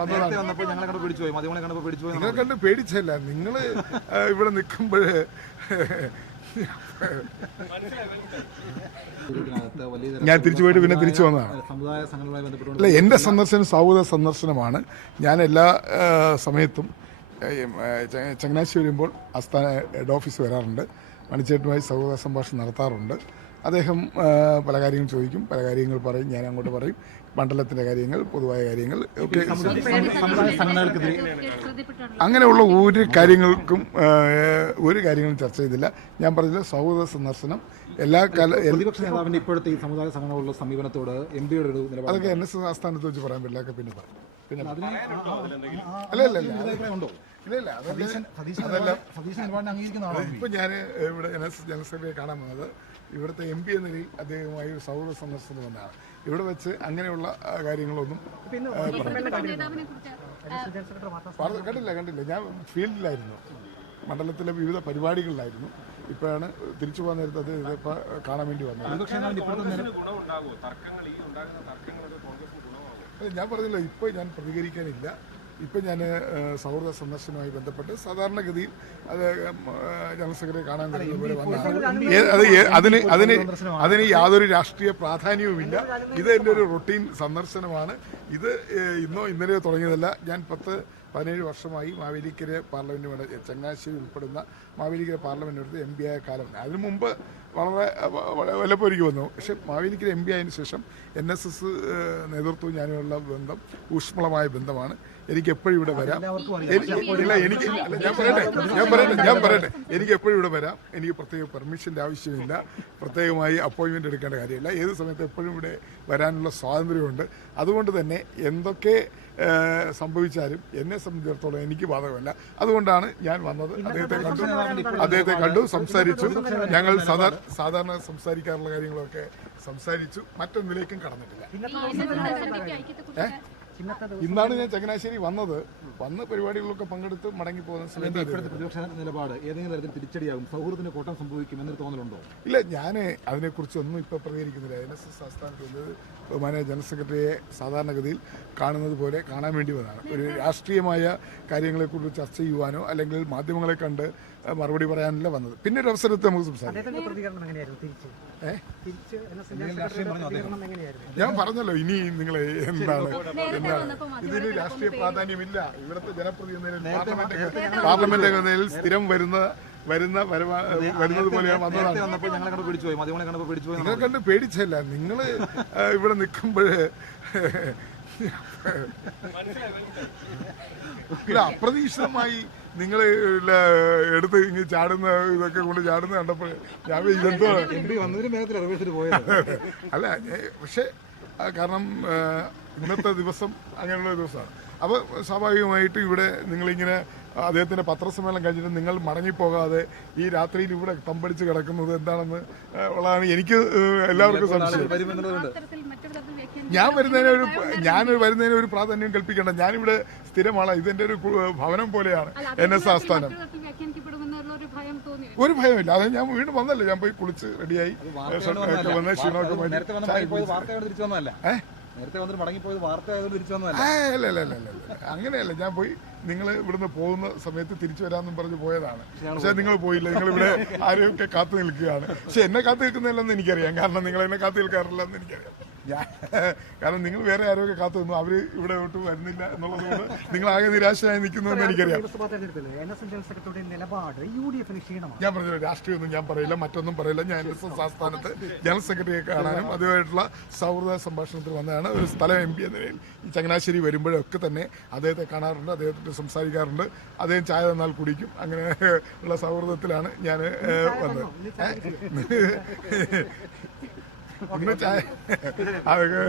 വന്നതാണ്. നിങ്ങളെ കണ്ട് പേടിച്ചല്ല, നിങ്ങൾ ഇവിടെ നിൽക്കുമ്പോഴേ ഞാൻ തിരിച്ചു പോയിട്ട് പിന്നെ തിരിച്ചു വന്നതാണ്. അല്ല, എൻ്റെ സന്ദർശനം സൗഹൃദ സന്ദർശനമാണ്. ഞാൻ എല്ലാ സമയത്തും ചങ്ങനാശ്ശേരി വരുമ്പോൾ ആസ്ഥാന ഹെഡ് ഓഫീസ് വരാറുണ്ട്. മണിച്ചേട്ടുമായി സൗഹൃദ സംഭാഷണം നടത്താറുണ്ട്. അദ്ദേഹം പല കാര്യങ്ങൾ ചോദിക്കും, പല കാര്യങ്ങൾ പറയും, ഞാൻ അങ്ങോട്ട് പറയും. മണ്ഡലത്തിൻ്റെ കാര്യങ്ങൾ, പൊതുവായ കാര്യങ്ങൾ ഒക്കെ. അങ്ങനെയുള്ള ഒരു കാര്യങ്ങൾക്കും ചർച്ച ചെയ്തില്ല. ഞാൻ പറഞ്ഞത് സൗഹൃദ സന്ദർശനം എല്ലാ പ്രതിപക്ഷ നേതാവിന്റെ ഇപ്പോഴത്തെ ഈ സമുദായ സംഘടനകളുടെ സമീപനത്തോട് എംപിയുടെ ഒരു നിലപാട് അതൊക്കെ NSS ആസ്ഥാനത്ത് വെച്ച് പറയാൻ പറ്റില്ല. പിന്നെ പറയും. പിന്നെ ഇപ്പൊ ഞാൻ ഇവിടെ NSS ജനറൽ സെക്രട്ടറിയെ കാണാൻ വന്നത് ഇവിടുത്തെ MP എന്ന നിലയിൽ അദ്ദേഹവുമായി ഒരു സൗഹൃദ സന്ദർശനം വന്നതാണ്. ഇവിടെ വെച്ച് അങ്ങനെയുള്ള കാര്യങ്ങളൊന്നും കണ്ടില്ല. ഞാൻ ഫീൽഡിലായിരുന്നു, മണ്ഡലത്തിലെ വിവിധ പരിപാടികളിലായിരുന്നു. ഇപ്പോഴാണ് തിരിച്ചു പോകാൻ നേരത്തെ അത് ഇതിപ്പോൾ കാണാൻ വേണ്ടി വന്നത്. ഞാൻ പറഞ്ഞല്ലോ, ഇപ്പോൾ ഞാൻ പ്രതികരിക്കാനില്ല. ഇപ്പം ഞാൻ സൗഹൃദ സന്ദർശനവുമായി ബന്ധപ്പെട്ട് സാധാരണഗതിയിൽ അത് ജനറൽ സെക്രട്ടറി കാണാൻ കഴിയുന്ന പോലെ വന്നതാണ്. അതിന് യാതൊരു രാഷ്ട്രീയ പ്രാധാന്യവുമില്ല. ഇത് എൻ്റെ ഒരു റൊട്ടീൻ സന്ദർശനമാണ്. ഇത് ഇന്നോ ഇന്നലെയോ തുടങ്ങിയതല്ല. ഞാൻ 10-17 വർഷമായി മാവേലിക്കര പാർലമെന്റ് ചങ്ങനാശ്ശേരി ഉൾപ്പെടുന്ന മാവേലിക്കര പാർലമെന്റ് എടുത്ത് MP ആയ കാലം. അതിനു മുമ്പ് വളരെ വല്ലപ്പോഴേക്ക് വന്നു. പക്ഷെ മാവേലിക്കര MP ആയതിനു ശേഷം NSS നേതൃത്വവും ഞാനുമുള്ള ബന്ധം ഊഷ്മളമായ ബന്ധമാണ്. എനിക്ക് എപ്പോഴും ഇവിടെ വരാം. ഞാൻ പറയട്ടെ എനിക്ക് എപ്പോഴും ഇവിടെ വരാം. എനിക്ക് പ്രത്യേക പെർമിഷൻ്റെ ആവശ്യമില്ല. പ്രത്യേകമായി അപ്പോയിൻമെൻ്റ് എടുക്കേണ്ട കാര്യമില്ല. ഏത് സമയത്ത് എപ്പോഴും ഇവിടെ വരാനുള്ള സ്വാതന്ത്ര്യമുണ്ട്. അതുകൊണ്ട് തന്നെ എന്തൊക്കെ സംഭവിച്ചാലും എന്നെ സംബന്ധിച്ചിടത്തോളം എനിക്ക് ബാധകമല്ല. അതുകൊണ്ടാണ് ഞാൻ വന്നത്. അദ്ദേഹത്തെ കണ്ടു, സംസാരിച്ചു. ഞങ്ങൾ സാധാരണ സംസാരിക്കാറുള്ള കാര്യങ്ങളൊക്കെ സംസാരിച്ചു. മറ്റൊന്നിലേക്കും കടന്നിട്ടില്ല. ഇന്നാണ് ഞാൻ ചങ്ങനാശ്ശേരി വന്ന് പരിപാടികളിലൊക്കെ പങ്കെടുത്ത് മടങ്ങി പോകുന്ന സമയത്ത് പ്രതിപക്ഷ നിലപാട് ഏതെങ്കിലും തരത്തിൽ തിരിച്ചടിയാകും, സൗഹൃദത്തിന് കോട്ടം സംഭവിക്കും എന്നൊരു തോന്നലുണ്ടോ? ഇല്ല, ഞാൻ അതിനെക്കുറിച്ചൊന്നും ഇപ്പോൾ പ്രതികരിക്കുന്നില്ല. NSS ആസ്ഥാനത്ത് ബഹുമാനീയ ജനറൽ സെക്രട്ടറിയെ സാധാരണഗതിയിൽ കാണുന്നത് പോലെ കാണാൻ വേണ്ടി വന്നതാണ്. ഒരു രാഷ്ട്രീയമായ കാര്യങ്ങളെക്കുറിച്ച് ചർച്ച ചെയ്യുവാനോ അല്ലെങ്കിൽ മാധ്യമങ്ങളെ കണ്ട് മറുപടി പറയാനല്ല വന്നത്. പിന്നെ ഒരു അവസരത്തെ നമുക്ക് സംസാരിക്കാം. ഞാൻ പറഞ്ഞല്ലോ, ഇനി നിങ്ങളെ എന്താണ് ഇതിന് രാഷ്ട്രീയ പ്രാധാന്യമില്ല. ഇവിടുത്തെ ജനപ്രതിനിധി പാർലമെന്റ് നിലയിൽ സ്ഥിരം വരുന്നത് പോലെയാണ് വന്നതാണ്. നിങ്ങളെ കണ്ട് പേടിച്ചല്ല, നിങ്ങൾ ഇവിടെ നിൽക്കുമ്പോഴേ ഇല്ല, അപ്രതീക്ഷിതമായി നിങ്ങൾ എടുത്ത് ഇങ്ങനെ ചാടുന്ന ഇതൊക്കെ കൊണ്ട് ചാടുന്ന കണ്ടപ്പോൾ ഞാൻ ഇതെന്തോ അല്ല. പക്ഷെ കാരണം ഇന്നത്തെ ദിവസം അങ്ങനെയുള്ള ദിവസമാണ്. അപ്പോൾ സ്വാഭാവികമായിട്ട് ഇവിടെ നിങ്ങളിങ്ങനെ അദ്ദേഹത്തിൻ്റെ പത്രസമ്മേളനം കഴിഞ്ഞിട്ട് നിങ്ങൾ മടങ്ങിപ്പോകാതെ ഈ രാത്രിയിൽ ഇവിടെ തമ്പടിച്ച് കിടക്കുന്നത് എന്താണെന്ന് ഉള്ളതാണ് എനിക്ക് എല്ലാവർക്കും സംശയം. ഞാൻ വരുന്നതിന് ഒരു പ്രാധാന്യം കൽപ്പിക്കേണ്ട. ഞാനിവിടെ സ്ഥിരമാണ്. ഇതെന്റെ ഒരു ഭവനം പോലെയാണ് NS ആസ്ഥാനം. ഒരു ഭയമില്ല. അത് ഞാൻ വീണ്ടും വന്നല്ലോ. ഞാൻ പോയി കുളിച്ച് റെഡിയായി വന്ന് ക്ഷീണമൊക്കെ അല്ല അങ്ങനെയല്ല. ഞാൻ പോയി നിങ്ങൾ ഇവിടുന്ന് പോകുന്ന സമയത്ത് തിരിച്ചു വരാമെന്നും പറഞ്ഞ് പോയതാണ്. പക്ഷെ നിങ്ങൾ പോയില്ല. നിങ്ങൾ ഇവിടെ ആരെയൊക്കെ കാത്തു നിൽക്കുകയാണ്. പക്ഷെ എന്നെ കാത്തു നിൽക്കുന്നില്ലെന്ന് എനിക്കറിയാം. കാരണം നിങ്ങൾ എന്നെ കാത്തു നിൽക്കാറില്ലെന്ന് എനിക്കറിയാം. കാരണം നിങ്ങൾ വേറെ ആരോഗ്യ കാത്തു നിന്നു, അവര് ഇവിടെ ഒട്ടും വരുന്നില്ല എന്നുള്ളതുകൊണ്ട് നിങ്ങൾ ആകെ നിരാശയായി നിൽക്കുന്നു എന്ന് എനിക്കറിയാം. ഞാൻ പറഞ്ഞില്ല, രാഷ്ട്രീയമൊന്നും ഞാൻ പറയില്ല, മറ്റൊന്നും പറയില്ല. ഞാൻ NSS ആസ്ഥാനത്ത് ജനറൽ സെക്രട്ടറിയെ കാണാനും അതുമായിട്ടുള്ള സൗഹൃദ സംഭാഷണത്തിൽ വന്നതാണ്. ഒരു സ്ഥലം MP എന്ന നിലയിൽ ഈ ചങ്ങനാശ്ശേരി വരുമ്പോഴൊക്കെ തന്നെ അദ്ദേഹത്തെ കാണാറുണ്ട്, അദ്ദേഹത്തെ സംസാരിക്കാറുണ്ട്. അദ്ദേഹം ചായ തന്നാൽ കുടിക്കും. അങ്ങനെ ഉള്ള സൗഹൃദത്തിലാണ് ഞാൻ വന്നത്. ഇന്ന് ചായ അതൊക്കെ